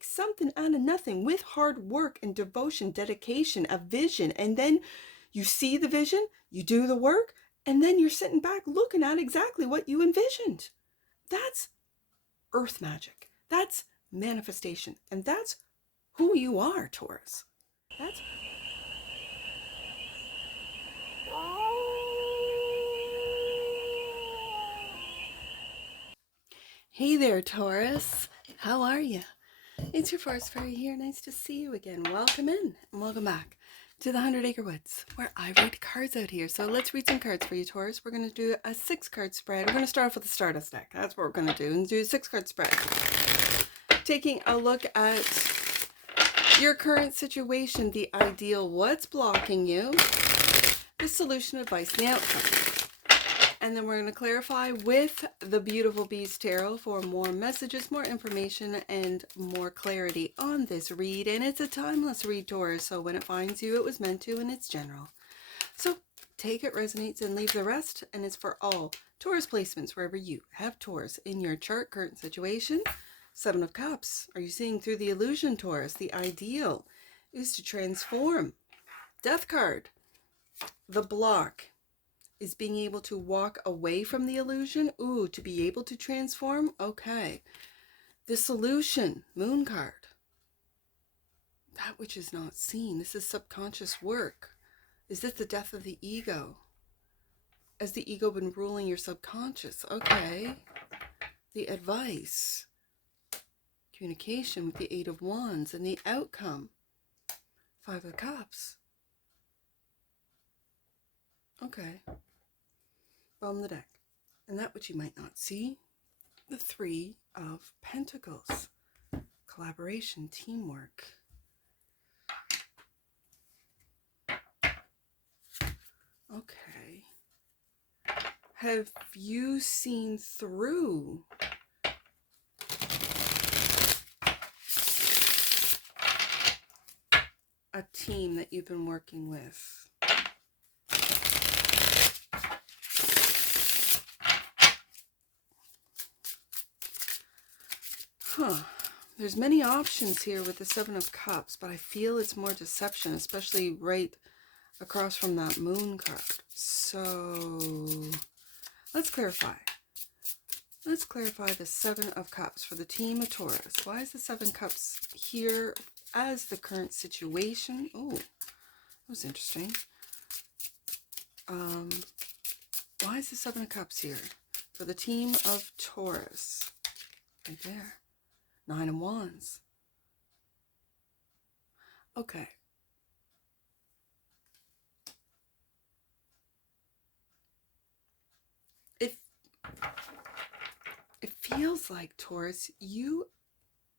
make something out of nothing with hard work and devotion, dedication, a vision. And then you see the vision, you do the work, and then you're sitting back looking at exactly what you envisioned. That's earth magic. That's manifestation. And that's who you are, Taurus. That's Hey there, Taurus. How are you? It's your forest fairy here. Nice to see you again. Welcome in and welcome back to the 100 Acre Woods, where I read cards out here. So let's read some cards for you, Taurus. We're going to do a 6-card spread. We're going to start off with the Stardust deck. That's what we're going to do, and do a 6-card spread. Taking a look at your current situation, the ideal, what's blocking you, the solution, advice, and the outcome. And then we're going to clarify with the Beautiful Beast Tarot for more messages, more information, and more clarity on this read. And it's a timeless read, Taurus, so when it finds you, it was meant to, and it's general. So take it, resonates, and leave the rest. And it's for all Taurus placements wherever you have Taurus in your chart, current situation. 7 of Cups. Are you seeing through the illusion, Taurus? The ideal is to transform. Death card. The block is being able to walk away from the illusion. Ooh, to be able to transform. Okay. The solution. Moon card. That which is not seen. This is subconscious work. Is this the death of the ego? Has the ego been ruling your subconscious? Okay. The advice. Communication with the 8 of Wands, and the outcome. 5 of Cups. Okay. Bottom of the deck. And that which you might not see. The 3 of Pentacles. Collaboration, teamwork. Okay. Have you seen through a team that you've been working with? There's many options here with the 7 of Cups, but I feel it's more deception, especially right across from that Moon card. So let's clarify. Let's clarify the 7 of Cups for the team of Taurus. Why is the 7 Cups here as the current situation? Oh, that was interesting. Why is the 7 of Cups here for the team of Taurus? Right there. 9 of Wands. Okay. It feels like, Taurus, you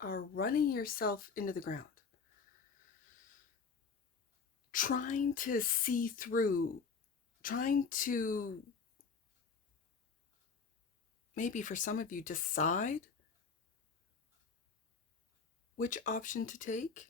are running yourself into the ground. Trying to see through. Trying to, maybe for some of you, decide which option to take,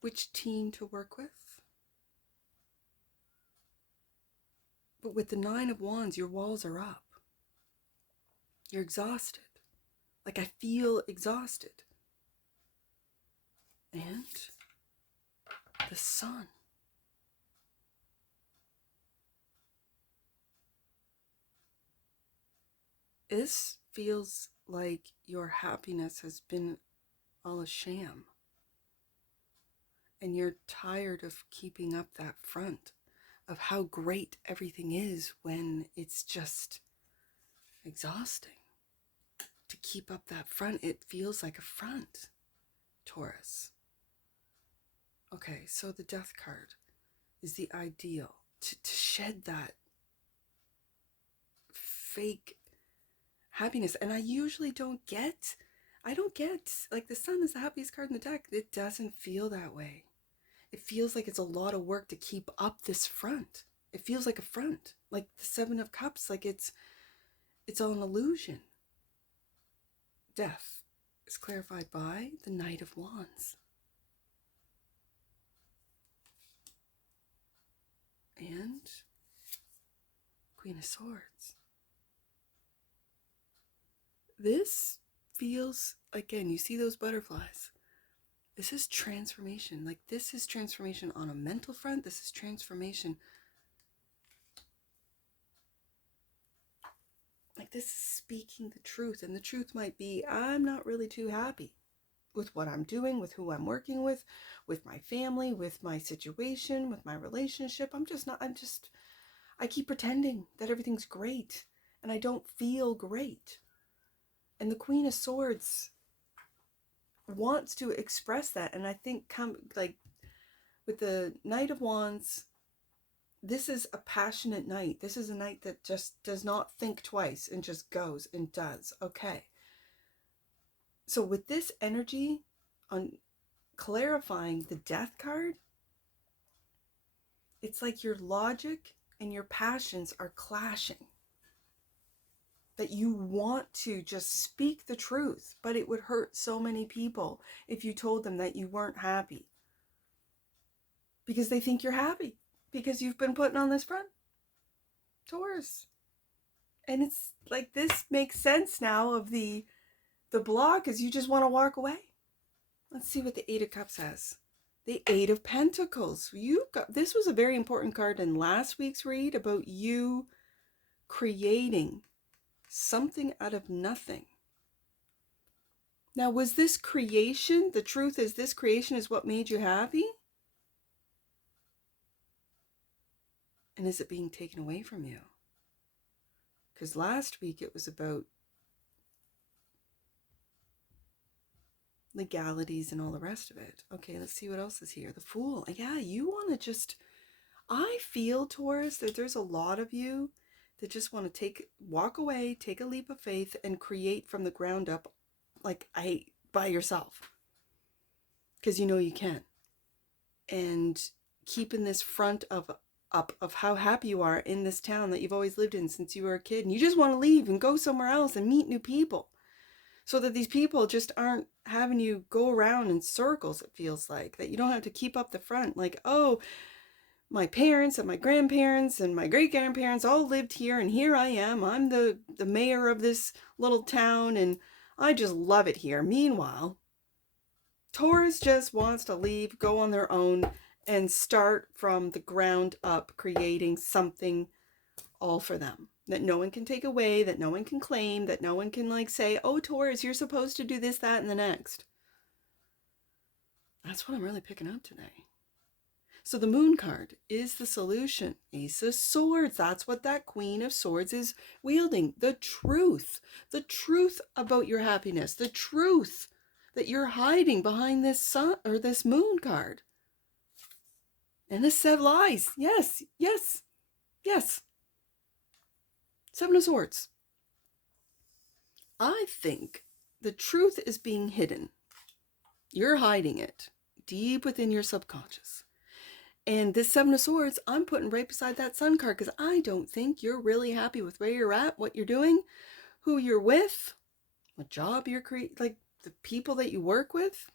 which team to work with. But with the 9 of Wands, your walls are up. You're exhausted. Like, I feel exhausted. And the Sun. This feels like your happiness has been all a sham. And you're tired of keeping up that front of how great everything is when it's just exhausting. To keep up that front, it feels like a front, Taurus. Okay, so the Death card is the ideal. To shed that fake happiness. And I usually don't get, like, the Sun is the happiest card in the deck. It doesn't feel that way. It feels like it's a lot of work to keep up this front. It feels like a front. Like the 7 of Cups, like it's all an illusion. Death is clarified by the Knight of Wands. And Queen of Swords. This feels, again, you see those butterflies. This is transformation. Like, this is transformation on a mental front. This is transformation. Like, this is speaking the truth. And the truth might be, I'm not really too happy with what I'm doing, with who I'm working with my family, with my situation, with my relationship. I keep pretending that everything's great, and I don't feel great. And the Queen of Swords wants to express that. And I think with the Knight of Wands, this is a passionate knight. This is a knight that just does not think twice and just goes and does. Okay. So with this energy on clarifying the Death card, it's like your logic and your passions are clashing. That you want to just speak the truth, but it would hurt so many people if you told them that you weren't happy. Because they think you're happy. Because you've been putting on this front. Taurus. And it's like, this makes sense now of the block is you just want to walk away. Let's see what the Eight of Cups has. The Eight of Pentacles. This was a very important card in last week's read about you creating something out of nothing. Now, was this creation, the truth is this creation is what made you happy? And is it being taken away from you? Because last week it was about legalities and all the rest of it. Okay, let's see what else is here. The Fool. Yeah, you want to just, I feel, Taurus, that there's a lot of you that just want to walk away, take a leap of faith, and create from the ground up, like, by yourself. Because you know you can. And keeping this front up of how happy you are in this town that you've always lived in since you were a kid. And you just want to leave and go somewhere else and meet new people. So that these people just aren't having you go around in circles, it feels like. That you don't have to keep up the front. Like, oh, my parents and my grandparents and my great-grandparents all lived here, and here I am. I'm the mayor of this little town, and I just love it here. Meanwhile, Taurus just wants to leave, go on their own, and start from the ground up, creating something all for them. That no one can take away, that no one can claim, that no one can like say, oh, Taurus, you're supposed to do this, that, and the next. That's what I'm really picking up today. So the Moon card is the solution. Ace of Swords. That's what that Queen of Swords is wielding. The truth. The truth about your happiness. The truth that you're hiding behind this sun or this Moon card. And the Seven Lies. Yes, yes, yes. Seven of Swords. I think the truth is being hidden. You're hiding it deep within your subconscious. And this Seven of Swords, I'm putting right beside that Sun card because I don't think you're really happy with where you're at, what you're doing, who you're with, what job you're creating, like the people that you work with.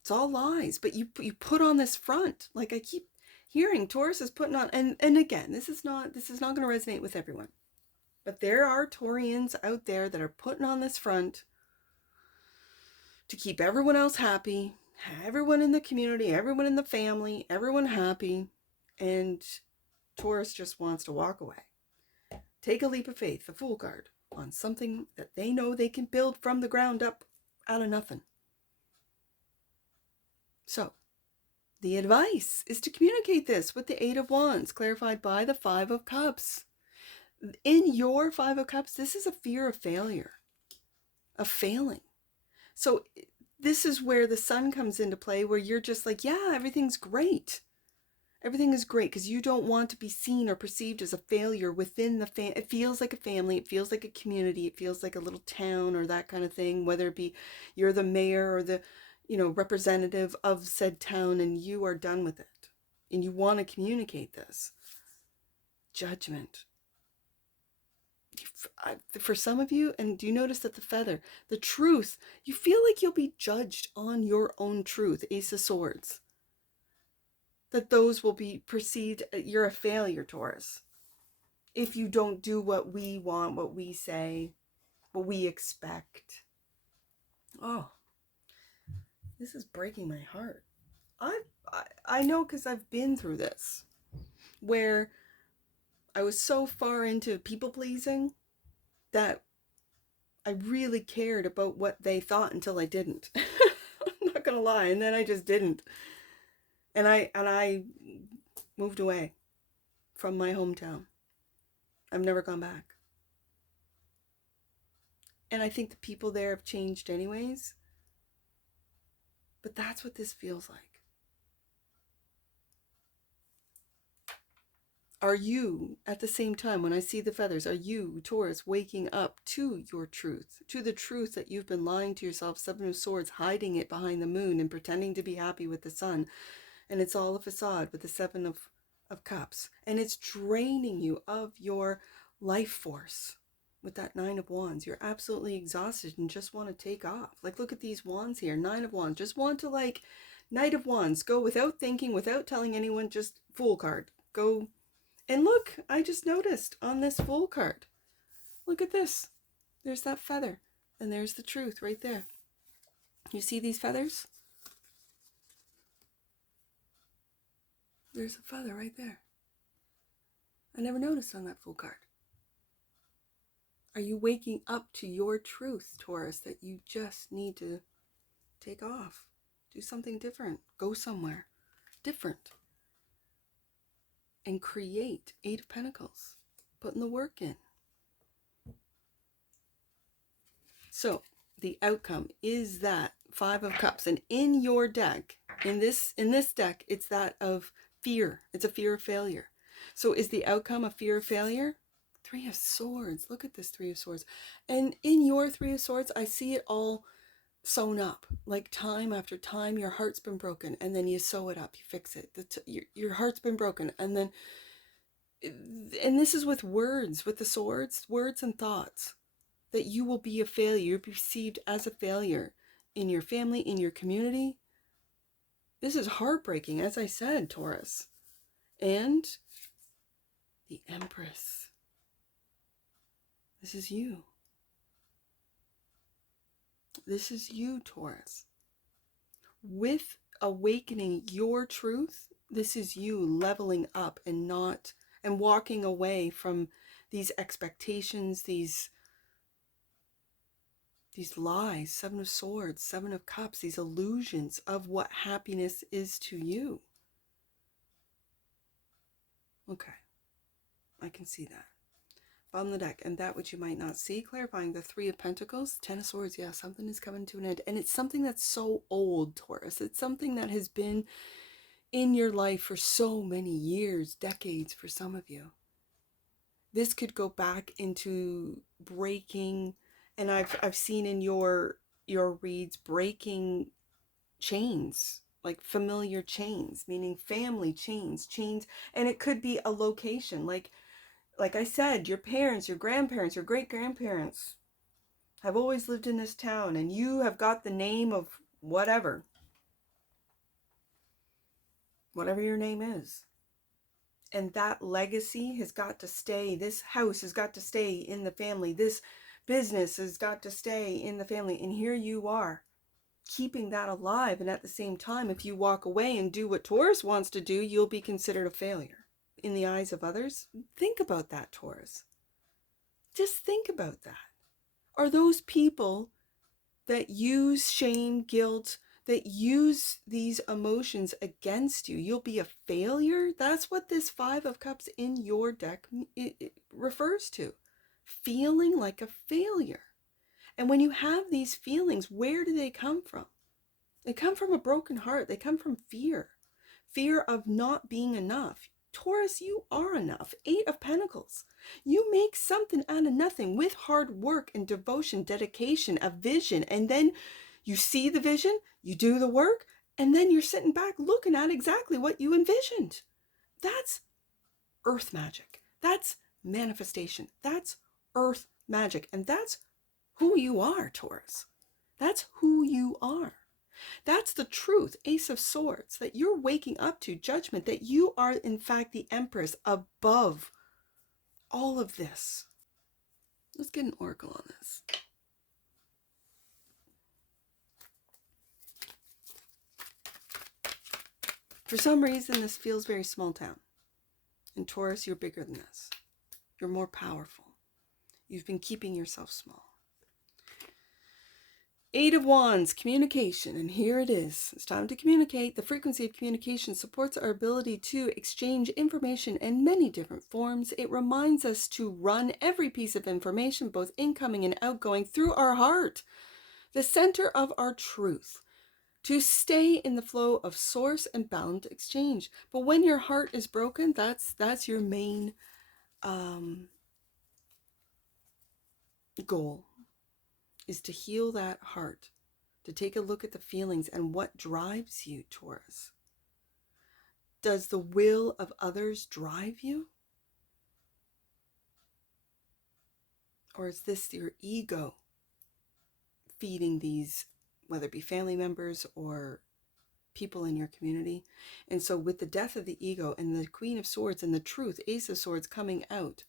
It's all lies, but you put on this front. Like I keep hearing Taurus is putting on, and again, this is not going to resonate with everyone. But there are Taurians out there that are putting on this front to keep everyone else happy, everyone in the community, everyone in the family, everyone happy, and Taurus just wants to walk away. Take a leap of faith, the Fool card, on something that they know they can build from the ground up out of nothing. So, the advice is to communicate this with the Eight of Wands, clarified by the Five of Cups. In your Five of Cups, this is a fear of failure, of failing. So this is where the Sun comes into play, where you're just like, yeah, everything's great. Everything is great because you don't want to be seen or perceived as a failure within the family. It feels like a family. It feels like a community. It feels like a little town or that kind of thing, whether it be you're the mayor or the, representative of said town and you are done with it. And you want to communicate this. Judgment. For some of you, and do you notice that the feather, the truth, you feel like you'll be judged on your own truth, Ace of Swords. That those will be perceived, you're a failure, Taurus. If you don't do what we want, what we say, what we expect. Oh, this is breaking my heart. I know, because I've been through this, where I was so far into people pleasing that I really cared about what they thought until I didn't. I'm not gonna lie, and then I just didn't. And I moved away from my hometown. I've never gone back. And I think the people there have changed anyways. But that's what this feels like. Are you, at the same time, when I see the feathers, are you, Taurus, waking up to your truth, to the truth that you've been lying to yourself, Seven of Swords, hiding it behind the moon and pretending to be happy with the sun, and it's all a facade with the Seven of Cups, and it's draining you of your life force with that Nine of Wands. You're absolutely exhausted and just want to take off. Like, look at these wands here, Nine of Wands, just want to, like, Knight of Wands, go without thinking, without telling anyone, just Fool card, go. And look, I just noticed on this Fool card, look at this. There's that feather. And there's the truth right there. You see these feathers? There's a feather right there. I never noticed on that Fool card. Are you waking up to your truth, Taurus, that you just need to take off? Do something different. Go somewhere different. And create. Eight of Pentacles. Putting the work in. So the outcome is that Five of Cups. And in your deck, in this deck, it's that of fear. It's a fear of failure. So is the outcome a fear of failure? Three of Swords. Look at this Three of Swords. And in your Three of Swords, I see it all sewn up. Like, time after time, your heart's been broken, and then you sew it up, you fix it. Your heart's been broken, and then, and this is with words, with the swords, words and thoughts, that you will be a failure. You're perceived as a failure in your family, in your community. This is heartbreaking, as I said, Taurus. And the Empress. This is you. This is you, Taurus. With awakening your truth, this is you leveling up and walking away from these expectations, these lies, Seven of Swords, Seven of Cups, these illusions of what happiness is to you. Okay, I can see that. Bottom of the deck, and that which you might not see, clarifying the Three of Pentacles, Ten of Swords. Yeah, something is coming to an end, and it's something that's so old, Taurus. It's something that has been in your life for so many years, decades for some of you. This could go back into breaking, and I've seen in your reads, breaking chains, like familiar chains, meaning family chains, and it could be a location, like I said, your parents, your grandparents, your great-grandparents have always lived in this town, and you have got the name of whatever your name is. And that legacy has got to stay. This house has got to stay in the family. This business has got to stay in the family. And here you are, keeping that alive. And at the same time, if you walk away and do what Taurus wants to do, you'll be considered a failure in the eyes of others. Think about that, Taurus. Just think about that. Are those people that use shame, guilt, that use these emotions against you? You'll be a failure? That's what this Five of Cups in your deck it refers to. Feeling like a failure. And when you have these feelings, where do they come from? They come from a broken heart. They come from fear. Fear of not being enough. Taurus, you are enough. Eight of Pentacles. You make something out of nothing with hard work and devotion, dedication, a vision, and then you see the vision, you do the work, and then you're sitting back looking at exactly what you envisioned. That's earth magic. That's manifestation. That's earth magic. And that's who you are, Taurus. That's who you are. That's the truth, Ace of Swords, that you're waking up to, judgment, that you are in fact the Empress above all of this. Let's get an oracle on this. For some reason, this feels very small town. And Taurus, you're bigger than this. You're more powerful. You've been keeping yourself small. 8 of Wands, communication, and here it is. It's time to communicate. The frequency of communication supports our ability to exchange information in many different forms. It reminds us to run every piece of information, both incoming and outgoing, through our heart, the center of our truth, to stay in the flow of source and bound exchange. But when your heart is broken, that's your main goal, is to heal that heart, to take a look at the feelings and what drives you, Taurus. Does the will of others drive you? Or is this your ego feeding these, whether it be family members or people in your community? And so with the death of the ego and the Queen of Swords and the truth, Ace of Swords, coming out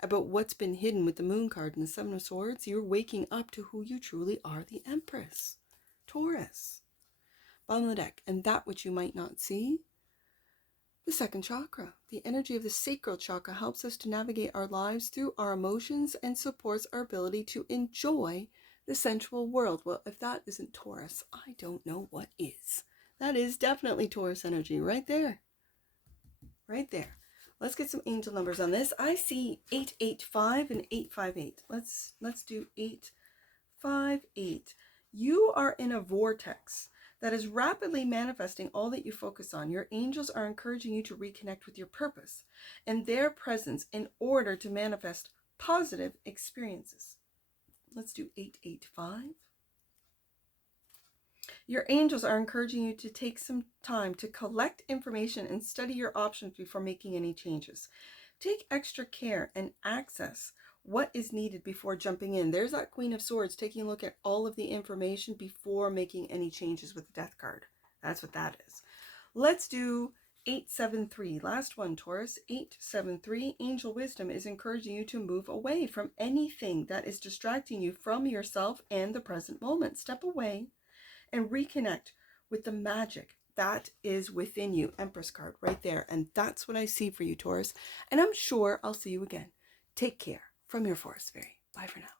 about what's been hidden with the Moon card and the Seven of Swords, you're waking up to who you truly are, the Empress, Taurus. Bottom of the deck, and that which you might not see, the second chakra. The energy of the sacral chakra helps us to navigate our lives through our emotions and supports our ability to enjoy the sensual world. Well, if that isn't Taurus, I don't know what is. That is definitely Taurus energy right there. Right there. Let's get some angel numbers on this. I see 885 and 858. Let's do 858. You are in a vortex that is rapidly manifesting all that you focus on. Your angels are encouraging you to reconnect with your purpose and their presence in order to manifest positive experiences. Let's do 885. Your angels are encouraging you to take some time to collect information and study your options before making any changes. Take extra care and access what is needed before jumping in. There's that Queen of Swords, taking a look at all of the information before making any changes with the Death card. That's what that is. Let's do 873. Last one, Taurus. 873. Angel wisdom is encouraging you to move away from anything that is distracting you from yourself and the present moment. Step away and reconnect with the magic that is within you. Empress card right there. And that's what I see for you, Taurus. And I'm sure I'll see you again. Take care from your Forest Fairy. Bye for now.